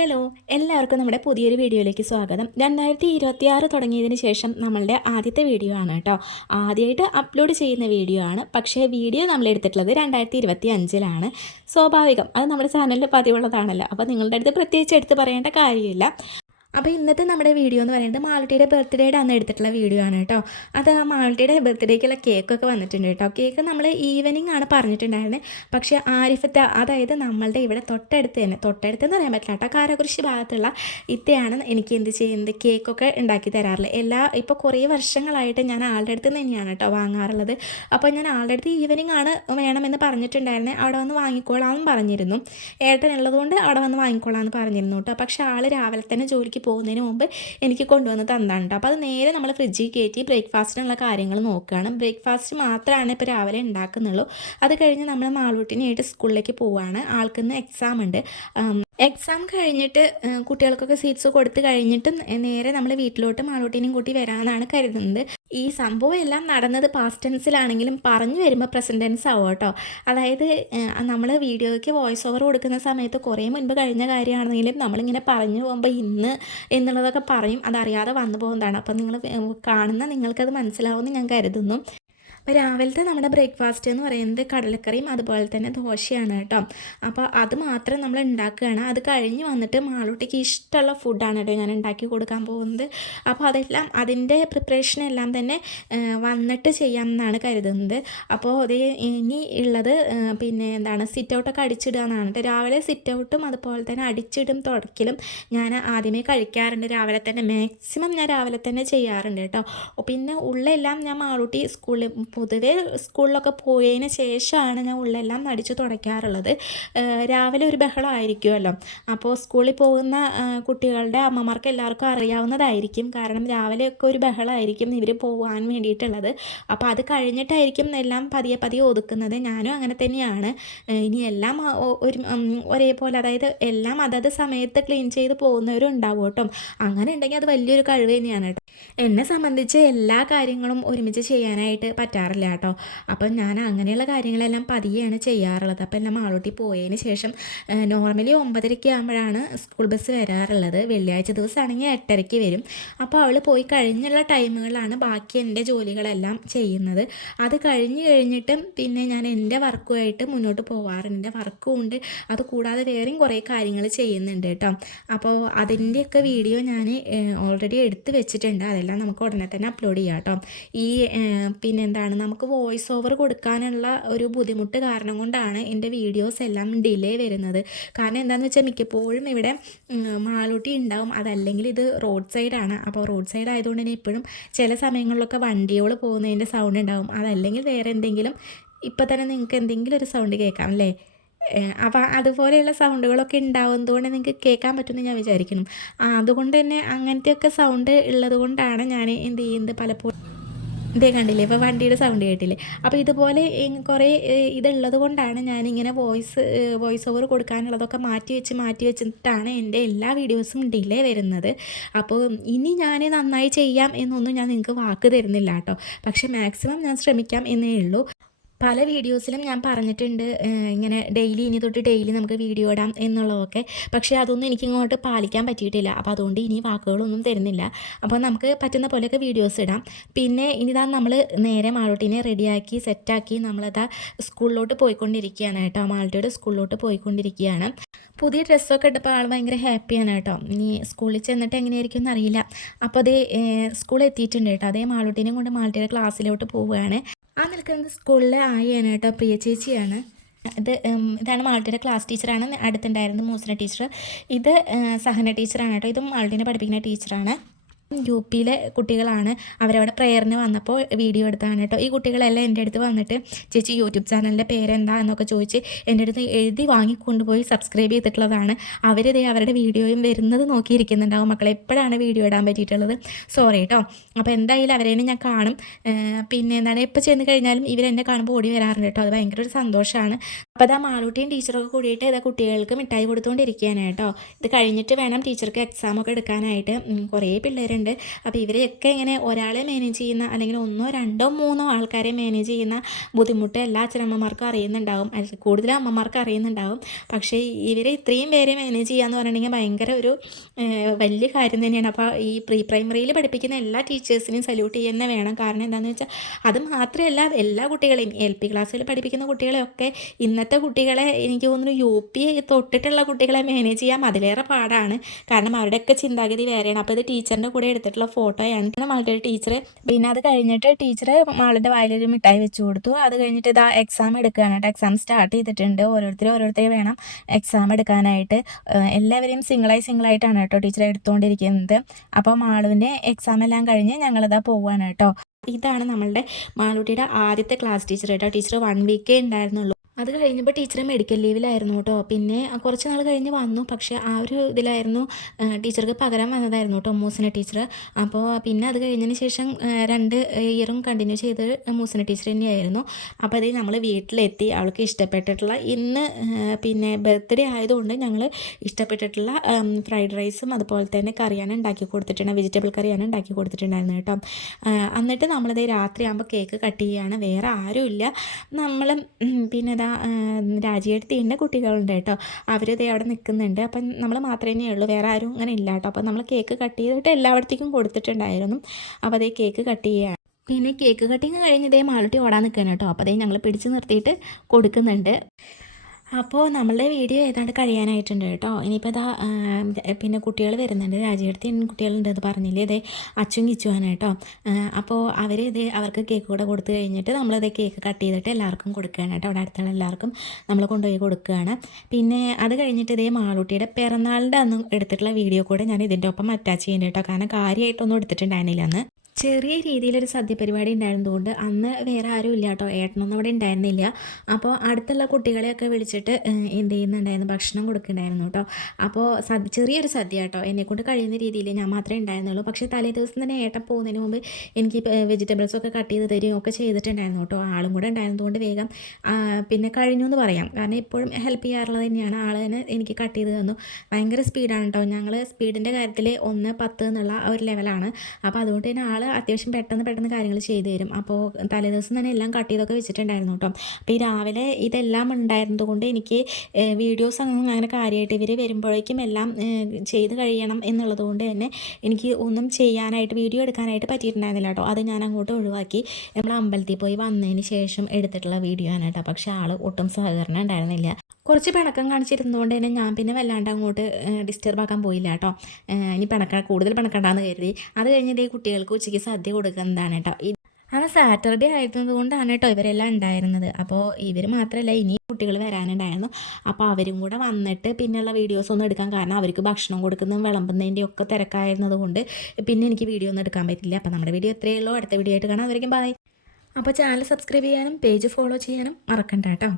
Hello, എല്ലാവർക്കും നമ്മുടെ പുതിയൊരു വീഡിയോയിലേക്ക് സ്വാഗതം. 2026 തുടങ്ങിയതിന് ശേഷം നമ്മളുടെ ആദ്യത്തെ വീഡിയോ ആണ് കേട്ടോ. ആദ്യമായിട്ട് അപ്ലോഡ് ചെയ്യുന്ന വീഡിയോ ആണ്. പക്ഷേ വീഡിയോ നമ്മൾ എടുത്തിട്ടുള്ളത് 2025-ലാണ്. സ്വാഭാവികം, അത് നമ്മുടെ ചാനലിൽ പതിവുള്ളതാണല്ലോ. അപ്പോൾ നിങ്ങളുടെ അടുത്ത് പ്രത്യേകിച്ച് എടുത്ത് പറയേണ്ട കാര്യമില്ല. അപ്പോൾ ഇന്നത്തെ നമ്മുടെ വീഡിയോ എന്ന് പറയുന്നത് മാളുട്ടിയുടെ ബർത്ത്ഡേയുടെ അന്ന് എടുത്തിട്ടുള്ള വീഡിയോ ആണ് കേട്ടോ. അത് ആ മാളുട്ടിയുടെ ബർത്ത്ഡേക്കുള്ള കേക്കൊക്കെ വന്നിട്ടുണ്ട് കേട്ടോ. കേക്ക് നമ്മൾ ഈവനിങ് ആണ് പറഞ്ഞിട്ടുണ്ടായിരുന്നത്. പക്ഷേ ആരിഫത്തെ, അതായത് നമ്മളുടെ ഇവിടെ തൊട്ടടുത്തെന്ന് പറയാൻ പറ്റില്ല കേട്ടോ, കാരകുരിശി ഭാഗത്തുള്ള ഇത്തയാണ് എനിക്ക് എന്ത് ചെയ്യുന്നത്, കേക്കൊക്കെ ഉണ്ടാക്കി തരാറുള്ളത്. ഇപ്പോൾ കുറേ വർഷങ്ങളായിട്ട് ഞാൻ ആളുടെ അടുത്ത് തന്നെയാണ് കേട്ടോ വാങ്ങാറുള്ളത്. അപ്പോൾ ഞാൻ ആളുടെ അടുത്ത് ഈവനിങ് ആണ് വേണമെന്ന് പറഞ്ഞിട്ടുണ്ടായിരുന്നത്. അവിടെ വന്ന് വാങ്ങിക്കോളാമെന്ന് പറഞ്ഞിരുന്നു. ഏട്ടനുള്ളതുകൊണ്ട് അവിടെ വന്ന് വാങ്ങിക്കോളാമെന്ന് പറഞ്ഞിരുന്നു കേട്ടോ. പക്ഷേ ആൾ രാവിലെ തന്നെ ജോലിക്ക് പോകുന്നതിന് മുമ്പ് എനിക്ക് കൊണ്ടുവന്ന് തന്നാണ് കേട്ടോ. അപ്പോൾ അത് നേരെ നമ്മൾ ഫ്രിഡ്ജിൽ കയറ്റി ബ്രേക്ക്ഫാസ്റ്റിനുള്ള കാര്യങ്ങൾ നോക്കുകയാണ്. ബ്രേക്ക്ഫാസ്റ്റ് മാത്രമാണ് ഇപ്പോൾ രാവിലെ ഉണ്ടാക്കുന്നുള്ളൂ. അത് കഴിഞ്ഞ് നമ്മൾ മാളൂട്ടിനായിട്ട് സ്കൂളിലേക്ക് പോവുകയാണ്. ആൾക്കിന്ന് എക്സാം ഉണ്ട്. എക്സാം കഴിഞ്ഞിട്ട് കുട്ടികൾക്കൊക്കെ സീറ്റ്സ് കൊടുത്ത് കഴിഞ്ഞിട്ട് നേരെ നമ്മൾ വീട്ടിലോട്ട് മാളൂട്ടിനെയും കൂട്ടി വരാമെന്നാണ് കരുതുന്നത്. ഈ സംഭവം എല്ലാം നടന്നത് പാസ്റ്റ് ടെൻസിലാണെങ്കിലും പറഞ്ഞു വരുമ്പോൾ പ്രസൻറ്റ് ടെൻസ് ആവും കേട്ടോ. അതായത് നമ്മൾ വീഡിയോയ്ക്ക് വോയിസ് ഓവർ കൊടുക്കുന്ന സമയത്ത് കുറേ മുൻപ് കഴിഞ്ഞ കാര്യമാണെങ്കിലും നമ്മളിങ്ങനെ പറഞ്ഞു പോകുമ്പോൾ ഇന്ന് എന്നുള്ളതൊക്കെ പറയും. അതറിയാതെ വന്നു പോകുന്നതാണ്. അപ്പോൾ നിങ്ങൾ കാണുന്ന നിങ്ങൾക്കത് മനസ്സിലാവുമെന്ന് ഞാൻ കരുതുന്നു. അപ്പോൾ രാവിലത്തെ നമ്മുടെ ബ്രേക്ക്ഫാസ്റ്റ് എന്ന് പറയുന്നത് കടലക്കറിയും അതുപോലെ തന്നെ ദോശയാണ് കേട്ടോ. അപ്പോൾ അത് മാത്രം നമ്മൾ ഉണ്ടാക്കുകയാണ്. അത് കഴിഞ്ഞ് വന്നിട്ട് മാളൂട്ടിക്ക് ഇഷ്ടമുള്ള ഫുഡാണ് കേട്ടോ ഞാൻ ഉണ്ടാക്കി കൊടുക്കാൻ പോകുന്നത്. അപ്പോൾ അതെല്ലാം അതിൻ്റെ പ്രിപ്പറേഷനെല്ലാം തന്നെ വന്നിട്ട് ചെയ്യാമെന്നാണ് കരുതുന്നത്. അപ്പോൾ അത് ഇനി ഉള്ളത് പിന്നെ സിറ്റ് ഔട്ടൊക്കെ അടിച്ചിടുക എന്നാണ് കേട്ടോ. രാവിലെ സിറ്റ് ഔട്ടും അതുപോലെ തന്നെ അടിച്ചിടും തുടക്കലും ഞാൻ ആദ്യമേ കഴിക്കാറുണ്ട്. രാവിലെ തന്നെ മാക്സിമം ഞാൻ രാവിലെ തന്നെ ചെയ്യാറുണ്ട് കേട്ടോ. പിന്നെ ഉള്ളെല്ലാം ഞാൻ മാളൂട്ടി പൊതുവേ സ്കൂളിലൊക്കെ പോയതിന് ശേഷമാണ് ഞാൻ ഉള്ളെല്ലാം അടിച്ച് തുടയ്ക്കാറുള്ളത്. രാവിലെ ഒരു ബഹളമായിരിക്കുമല്ലോ. അപ്പോൾ സ്കൂളിൽ പോകുന്ന കുട്ടികളുടെ അമ്മമാർക്ക് എല്ലാവർക്കും അറിയാവുന്നതായിരിക്കും. കാരണം രാവിലെയൊക്കെ ഒരു ബഹളമായിരിക്കും ഇവർ പോകാൻ വേണ്ടിയിട്ടുള്ളത്. അപ്പോൾ അത് കഴിഞ്ഞിട്ടായിരിക്കും എല്ലാം പതിയെ പതിയെ ഒതുക്കുന്നത്. ഞാനും അങ്ങനെ തന്നെയാണ്. ഇനി എല്ലാം ഒരേപോലെ, അതായത് എല്ലാം അതത് സമയത്ത് ക്ലീൻ ചെയ്ത് പോകുന്നവരും ഉണ്ടാവും കേട്ടോ. അങ്ങനെ ഉണ്ടെങ്കിൽ അത് വലിയൊരു കഴിവ് തന്നെയാണ് കേട്ടോ. എന്നെ സംബന്ധിച്ച് എല്ലാ കാര്യങ്ങളും ഒരുമിച്ച് ചെയ്യാനായിട്ട് പറ്റാറില്ല കേട്ടോ. അപ്പം ഞാൻ അങ്ങനെയുള്ള കാര്യങ്ങളെല്ലാം പതിയെയാണ് ചെയ്യാറുള്ളത്. അപ്പം എല്ലാം മാളൂട്ടി പോയതിന് ശേഷം നോർമലി 9:30 ആകുമ്പോഴാണ് സ്കൂൾ ബസ് വരാറുള്ളത്. വെള്ളിയാഴ്ച ദിവസമാണെങ്കിൽ 8:30 വരും. അപ്പോൾ അവൾ പോയി കഴിഞ്ഞുള്ള ടൈമുകളിലാണ് ബാക്കി എൻ്റെ ജോലികളെല്ലാം ചെയ്യുന്നത്. അത് കഴിഞ്ഞിട്ടും പിന്നെ ഞാൻ എൻ്റെ വർക്കുമായിട്ട് മുന്നോട്ട് പോകാറുണ്ട്. എൻ്റെ വർക്കും ഉണ്ട്, അത് കൂടാതെ വേറെയും കുറേ കാര്യങ്ങൾ ചെയ്യുന്നുണ്ട് കേട്ടോ. അപ്പോൾ അതിൻ്റെയൊക്കെ വീഡിയോ ഞാൻ ഓൾറെഡി എടുത്ത് വെച്ചിട്ടുണ്ട്. അതെല്ലാം നമുക്ക് ഉടനെ തന്നെ അപ്ലോഡ് ചെയ്യാം കേട്ടോ. ഈ നമുക്ക് വോയിസ് ഓവർ കൊടുക്കാനുള്ള ഒരു ബുദ്ധിമുട്ട് കാരണം കൊണ്ടാണ് എൻ്റെ വീഡിയോസ് എല്ലാം ഡിലേ വരുന്നത്. കാരണം എന്താണെന്ന് വെച്ചാൽ മിക്കപ്പോഴും ഇവിടെ മാളൂട്ടി ഉണ്ടാവും. അതല്ലെങ്കിൽ ഇത് റോഡ് സൈഡാണ്. അപ്പോൾ റോഡ് സൈഡ് ആയതുകൊണ്ട് തന്നെ എപ്പോഴും ചില സമയങ്ങളിലൊക്കെ വണ്ടികൾ പോകുന്നതിൻ്റെ സൗണ്ട് ഉണ്ടാവും. അതല്ലെങ്കിൽ വേറെ എന്തെങ്കിലും, ഇപ്പം തന്നെ നിങ്ങൾക്ക് എന്തെങ്കിലും ഒരു സൗണ്ട് കേൾക്കാം അല്ലേ. അപ്പോൾ അതുപോലെയുള്ള സൗണ്ടുകളൊക്കെ ഉണ്ടാവുന്നതുകൊണ്ട് നിങ്ങൾക്ക് കേൾക്കാൻ പറ്റുമെന്ന് ഞാൻ വിചാരിക്കുന്നു. അതുകൊണ്ട് തന്നെ അങ്ങനത്തെയൊക്കെ സൗണ്ട് ഉള്ളത് കൊണ്ടാണ് ഞാൻ എന്ത് ചെയ്യുന്നത്, പലപ്പോഴും ഇതേ കണ്ടില്ലേ, ഇപ്പോൾ വണ്ടിയുടെ സൗണ്ട് കേട്ടില്ലേ. അപ്പോൾ ഇതുപോലെ കുറേ ഇതുള്ളത് കൊണ്ടാണ് ഞാനിങ്ങനെ വോയിസ് ഓവർ കൊടുക്കാനുള്ളതൊക്കെ മാറ്റി വെച്ചിട്ടാണ് എൻ്റെ എല്ലാ വീഡിയോസും ഡിലേ വരുന്നത്. അപ്പോൾ ഇനി ഞാൻ നന്നായി ചെയ്യാം എന്നൊന്നും ഞാൻ നിങ്ങൾക്ക് വാക്ക് തരുന്നില്ല കേട്ടോ. പക്ഷേ മാക്സിമം ഞാൻ ശ്രമിക്കാം എന്നേ ഉള്ളൂ. പല വീഡിയോസിലും ഞാൻ പറഞ്ഞിട്ടുണ്ട് ഇങ്ങനെ ഇനി തൊട്ട് ഡെയിലി നമുക്ക് വീഡിയോ ഇടാം എന്നുള്ളതൊക്കെ. പക്ഷേ അതൊന്നും എനിക്കിങ്ങോട്ട് പാലിക്കാൻ പറ്റിയിട്ടില്ല. അപ്പോൾ അതുകൊണ്ട് ഇനി വാക്കുകളൊന്നും തരുന്നില്ല. അപ്പോൾ നമുക്ക് പറ്റുന്ന പോലെയൊക്കെ വീഡിയോസ് ഇടാം. പിന്നെ ഇനിതാ നമ്മൾ നേരെ മാളൂട്ടിനെ റെഡിയാക്കി സെറ്റാക്കി നമ്മളതാ സ്കൂളിലോട്ട് പോയിക്കൊണ്ടിരിക്കുകയാണ് കേട്ടോ. മാളൂട്ടിയുടെ സ്കൂളിലോട്ട് പോയിക്കൊണ്ടിരിക്കുകയാണ്. പുതിയ ഡ്രസ്സൊക്കെ ഇട്ടപ്പോൾ ആൾ ഭയങ്കര ഹാപ്പിയാണ് കേട്ടോ. ഇനി സ്കൂളിൽ ചെന്നിട്ട് എങ്ങനെയായിരിക്കും എന്നറിയില്ല. അപ്പോൾ അതേ സ്കൂളിൽ എത്തിയിട്ടുണ്ട് കേട്ടോ. അതേ മാളൂട്ടിനെ കൊണ്ട് മാളൂട്ടിയുടെ ക്ലാസ്സിലോട്ട് പോവുകയാണ്. ആ നിൽക്കുന്നത് സ്കൂളിലെ ആയാണ് കേട്ടോ, പ്രിയ ചേച്ചിയാണ്. ഇതാണ് മാളൂട്ടിയുടെ ക്ലാസ് ടീച്ചറാണ്. അടുത്തുണ്ടായിരുന്നത് മൂസന ടീച്ചർ. ഇത് സഹന ടീച്ചറാണ് കേട്ടോ. ഇതും മാളൂട്ടിനെ പഠിപ്പിക്കുന്ന ടീച്ചറാണ്. യുപിയിലെ കുട്ടികളാണ്. അവരവിടെ പ്രേയറിന് വന്നപ്പോൾ വീഡിയോ എടുത്താണ് കേട്ടോ. ഈ കുട്ടികളെല്ലാം എൻ്റെ അടുത്ത് വന്നിട്ട് ചേച്ചി യൂട്യൂബ് ചാനലിൻ്റെ പേരെന്താ എന്നൊക്കെ ചോദിച്ച് എൻ്റെ അടുത്ത് എഴുതി വാങ്ങിക്കൊണ്ടുപോയി സബ്സ്ക്രൈബ് ചെയ്തിട്ടുള്ളതാണ്. അവരിതേ അവരുടെ വീഡിയോയും വരുന്നത് നോക്കിയിരിക്കുന്നുണ്ടാവും. മക്കളെ എപ്പോഴാണ് വീഡിയോ ഇടാൻ പറ്റിയിട്ടുള്ളത്, സോറി കേട്ടോ. അപ്പോൾ എന്തായാലും അവരേനെ ഞാൻ കാണും. പിന്നെ എപ്പോൾ ചെന്ന് കഴിഞ്ഞാലും ഇവരെന്നെ കാണുമ്പോൾ ഓടി വരാറുണ്ട് കേട്ടോ. അത് ഭയങ്കര ഒരു സന്തോഷമാണ്. അപ്പോൾ അതാ മാളൂട്ടിയും ടീച്ചറൊക്കെ കൂടിയിട്ട് ഇതാ കുട്ടികൾക്ക് മിഠായി കൊടുത്തുകൊണ്ടിരിക്കുകയാണ് കേട്ടോ. ഇത് കഴിഞ്ഞിട്ട് വേണം ടീച്ചർക്ക് എക്സാമൊക്കെ എടുക്കാനായിട്ട്. കുറേ പിള്ളേർ കുട്ടികളുണ്ട്. അപ്പോൾ ഇവരെയൊക്കെ ഇങ്ങനെ ഒരാളെ മാനേജ് ചെയ്യുന്ന അല്ലെങ്കിൽ 1 2 3 ആൾക്കാരെ മാനേജ് ചെയ്യുന്ന ബുദ്ധിമുട്ട് എല്ലാ അച്ഛനമ്മമാർക്കും അറിയുന്നുണ്ടാവും, കൂടുതലും അമ്മമാർക്ക് അറിയുന്നുണ്ടാവും. പക്ഷേ ഇവരെ ഇത്രയും പേരെ മാനേജ് ചെയ്യുക എന്ന് പറഞ്ഞിട്ടുണ്ടെങ്കിൽ ഭയങ്കര ഒരു വലിയ കാര്യം തന്നെയാണ്. അപ്പോൾ ഈ പ്രീ പ്രൈമറിയിൽ പഠിപ്പിക്കുന്ന എല്ലാ ടീച്ചേഴ്സിനെയും സല്യൂട്ട് ചെയ്യുക തന്നെ വേണം. കാരണം എന്താണെന്ന് വെച്ചാൽ അത് മാത്രമല്ല, എല്ലാ കുട്ടികളെയും LP ക്ലാസ്സിൽ പഠിപ്പിക്കുന്ന കുട്ടികളെയൊക്കെ ഇന്നത്തെ കുട്ടികളെ എനിക്ക് തോന്നുന്നു UP തൊട്ടിട്ടുള്ള കുട്ടികളെ മാനേജ് ചെയ്യാൻ അതിലേറെ പാടാണ്. കാരണം അവരുടെയൊക്കെ ചിന്താഗതി വേറെയാണ്. അപ്പോൾ ഇത് ടീച്ചറിൻ്റെ കൂടെ എടുത്തിട്ടുള്ള ഫോട്ടോയാണ് മാളുടെ ടീച്ചർ. പിന്നെ അത് കഴിഞ്ഞിട്ട് ടീച്ചർ മാളുടെ വായിലൊരു മിഠായി വെച്ച് കൊടുത്തു. അത് കഴിഞ്ഞിട്ട് ഇതാ എക്സാം എടുക്കുകയാണ് കേട്ടോ. എക്സാം സ്റ്റാർട്ട് ചെയ്തിട്ടുണ്ട്. ഓരോരുത്തർ വേണം എക്സാം എടുക്കാനായിട്ട്. എല്ലാവരെയും സിംഗിളായിട്ടാണ് കേട്ടോ ടീച്ചർ എടുത്തുകൊണ്ടിരിക്കുന്നത്. അപ്പോൾ മാളുവിൻ്റെ എക്സാം എല്ലാം കഴിഞ്ഞ് ഞങ്ങളിതാ പോവുകയാണ് കേട്ടോ. ഇതാണ് നമ്മളുടെ മാളൂട്ടിയുടെ ആദ്യത്തെ ക്ലാസ് ടീച്ചർ കേട്ടോ. ടീച്ചർ 1 വീക്കേ ഉണ്ടായിരുന്നുള്ളൂ. അത് കഴിഞ്ഞപ്പോൾ ടീച്ചർ മെഡിക്കൽ ലീവിലായിരുന്നു കേട്ടോ. പിന്നെ കുറച്ച് നാൾ കഴിഞ്ഞ് വന്നു. പക്ഷേ ആ ഒരു ഇതിലായിരുന്നു ടീച്ചർക്ക് പകരം വന്നതായിരുന്നു കേട്ടോ മൂസിന ടീച്ചർ. അപ്പോൾ പിന്നെ അത് കഴിഞ്ഞതിന് ശേഷം 2 ഇയറും കണ്ടിന്യൂ ചെയ്ത് മൂസിന ടീച്ചർ തന്നെയായിരുന്നു. അപ്പോൾ അത് നമ്മൾ വീട്ടിലെത്തി. അവൾക്ക് ഇഷ്ടപ്പെട്ടിട്ടുള്ള ഇന്ന് പിന്നെ ബർത്ത്ഡേ ആയതുകൊണ്ട് ഞങ്ങൾ ഇഷ്ടപ്പെട്ടിട്ടുള്ള ഫ്രൈഡ് റൈസും അതുപോലെ തന്നെ കറിയാണ് ഉണ്ടാക്കി കൊടുത്തിട്ടുണ്ട്. വെജിറ്റബിൾ കറിയാണ് ഉണ്ടാക്കി കൊടുത്തിട്ടുണ്ടായിരുന്നു കേട്ടോ. എന്നിട്ട് നമ്മളിത് രാത്രിയാകുമ്പോൾ കേക്ക് കട്ട് ചെയ്യുകയാണ്. വേറെ ആരുമില്ല. നമ്മൾ പിന്നെ രാജിയെടുത്തിൻ്റെ കുട്ടികളുണ്ട് കേട്ടോ. അവരിതേ അവിടെ നിൽക്കുന്നുണ്ട്. അപ്പം നമ്മൾ മാത്രമേ ഉള്ളൂ, വേറെ ആരും അങ്ങനെ ഇല്ല കേട്ടോ. അപ്പം നമ്മൾ കേക്ക് കട്ട് ചെയ്തിട്ട് എല്ലായിടത്തേക്കും കൊടുത്തിട്ടുണ്ടായിരുന്നു. അപ്പോൾ അതേ കേക്ക് കട്ട് ചെയ്യുകയാണ്. പിന്നെ കേക്ക് കട്ടിങ് കഴിഞ്ഞ് ഇതേ മാളുട്ടി ഓടാൻ നിൽക്കുകയാണ് കേട്ടോ. അപ്പോൾ അതേ ഞങ്ങൾ പിടിച്ച് നിർത്തിയിട്ട് കൊടുക്കുന്നുണ്ട്. അപ്പോൾ നമ്മളുടെ വീഡിയോ ഏതാണ്ട് കഴിയാനായിട്ടുണ്ട് കേട്ടോ. ഇനിയിപ്പോൾ ഇതാ പിന്നെ കുട്ടികൾ വരുന്നുണ്ട്. രാജിയെടുത്ത് കുട്ടികളുണ്ടെന്ന് പറഞ്ഞില്ലേ, ഇതേ അച്ചും കിച്ചുവാണ് കേട്ടോ. അപ്പോൾ അവർക്ക് കേക്ക് കൂടെ കൊടുത്തു കഴിഞ്ഞിട്ട് നമ്മളിതേ കേക്ക് കട്ട് ചെയ്തിട്ട് എല്ലാവർക്കും കൊടുക്കുകയാണ് കേട്ടോ. അവിടെ അടുത്തുള്ള എല്ലാവർക്കും നമ്മൾ കൊണ്ടുപോയി കൊടുക്കുകയാണ്. പിന്നെ അത് കഴിഞ്ഞിട്ട് ഇതേ മാളൂട്ടിയുടെ പിറന്നാളിൻ്റെ അന്ന് എടുത്തിട്ടുള്ള വീഡിയോ കൂടെ ഞാൻ ഇതിൻ്റെ ഒപ്പം അറ്റാച്ച് ചെയ്യുന്നുണ്ട് കേട്ടോ. കാരണം കാര്യമായിട്ടൊന്നും എടുത്തിട്ടുണ്ടായിരുന്നില്ല അന്ന്. ചെറിയ രീതിയിലൊരു സദ്യ പരിപാടി ഉണ്ടായിരുന്നതുകൊണ്ട് അന്ന് വേറെ ആരും ഇല്ല കേട്ടോ. ഏട്ടനൊന്നും അവിടെ ഉണ്ടായിരുന്നില്ല. അപ്പോൾ അടുത്തുള്ള കുട്ടികളെയൊക്കെ വിളിച്ചിട്ട് എന്ത് ചെയ്യുന്നുണ്ടായിരുന്നു, ഭക്ഷണം കൊടുക്കുന്നുണ്ടായിരുന്നു കേട്ടോ. അപ്പോൾ ചെറിയൊരു സദ്യ കേട്ടോ. എന്നെക്കൊണ്ട് കഴിയുന്ന രീതിയിൽ ഞാൻ മാത്രമേ ഉണ്ടായിരുന്നുള്ളൂ. പക്ഷേ തലേ ദിവസം തന്നെ ഏട്ടൻ പോകുന്നതിന് മുമ്പ് എനിക്ക് വെജിറ്റബിൾസൊക്കെ കട്ട് ചെയ്ത് തരികയൊക്കെ ചെയ്തിട്ടുണ്ടായിരുന്നു കേട്ടോ. ആളും കൂടെ ഉണ്ടായിരുന്നതുകൊണ്ട് വേഗം പിന്നെ കഴിഞ്ഞു എന്ന് പറയാം. കാരണം എപ്പോഴും ഹെൽപ്പ് ചെയ്യാറുള്ളത് തന്നെയാണ്. ആൾ തന്നെ എനിക്ക് കട്ട് ചെയ്ത് തന്നു. ഭയങ്കര സ്പീഡാണ് കേട്ടോ. ഞങ്ങൾ സ്പീഡിൻ്റെ കാര്യത്തിൽ 1 10 എന്നുള്ള ഒരു ലെവലാണ്. അപ്പോൾ അതുകൊണ്ട് തന്നെ ആൾ അത്യാവശ്യം പെട്ടെന്ന് കാര്യങ്ങൾ ചെയ്തു തരും. അപ്പോൾ തലേദിവസം തന്നെ എല്ലാം കട്ട് ചെയ്തൊക്കെ വെച്ചിട്ടുണ്ടായിരുന്നു കേട്ടോ. അപ്പോൾ ഈ രാവിലെ ഇതെല്ലാം ഉണ്ടായിരുന്നത് കൊണ്ട് എനിക്ക് വീഡിയോസ് അങ്ങനെ കാര്യമായിട്ട് ഇവർ വരുമ്പോഴേക്കും എല്ലാം ചെയ്ത് കഴിയണം എന്നുള്ളത് കൊണ്ട് തന്നെ എനിക്ക് ഒന്നും ചെയ്യാനായിട്ട് വീഡിയോ എടുക്കാനായിട്ട് പറ്റിയിട്ടുണ്ടായിരുന്നില്ല കേട്ടോ. അത് ഞാൻ അങ്ങോട്ട് ഒഴിവാക്കി. നമ്മൾ അമ്പലത്തിൽ പോയി വന്നതിന് ശേഷം എടുത്തിട്ടുള്ള വീഡിയോ ആണ് കേട്ടോ. പക്ഷേ ആൾ ഒട്ടും സഹകരണം ഉണ്ടായിരുന്നില്ല. കുറച്ച് പിണക്കം കാണിച്ചിരുന്നതുകൊണ്ട് തന്നെ ഞാൻ പിന്നെ വല്ലാണ്ട് അങ്ങോട്ട് ഡിസ്റ്റർബ് ആക്കാൻ പോയില്ല കേട്ടോ. ഇനി കൂടുതൽ പിണക്കണ്ടാന്ന് കരുതി. അത് കഴിഞ്ഞിട്ട് ഈ കുട്ടികൾക്ക് ഉച്ചയ്ക്ക് സദ്യ കൊടുക്കുന്നതാണ് കേട്ടോ. അന്ന് സാറ്റർഡേ ആയിരുന്നത് കൊണ്ടാണ് കേട്ടോ ഇവരെല്ലാം ഉണ്ടായിരുന്നത്. അപ്പോൾ ഇവർ മാത്രമല്ല, ഇനി കുട്ടികൾ വരാനുണ്ടായിരുന്നു. അപ്പോൾ അവരും കൂടെ വന്നിട്ട് പിന്നെയുള്ള വീഡിയോസ് ഒന്നും എടുക്കാൻ, കാരണം അവർക്ക് ഭക്ഷണം കൊടുക്കുന്നതും വിളമ്പുന്നതിൻ്റെയും ഒക്കെ തിരക്കായിരുന്നത് കൊണ്ട് പിന്നെ എനിക്ക് വീഡിയോ ഒന്നും എടുക്കാൻ പറ്റില്ല. അപ്പോൾ നമ്മുടെ വീഡിയോ എത്രയേ ഉള്ളൂ. അടുത്ത വീഡിയോ ആയിട്ട് കാണാം. അവരേക്കും ബൈ. അപ്പോൾ ചാനൽ സബ്സ്ക്രൈബ് ചെയ്യാനും പേജ് ഫോളോ ചെയ്യാനും മറക്കണ്ട കേട്ടോ.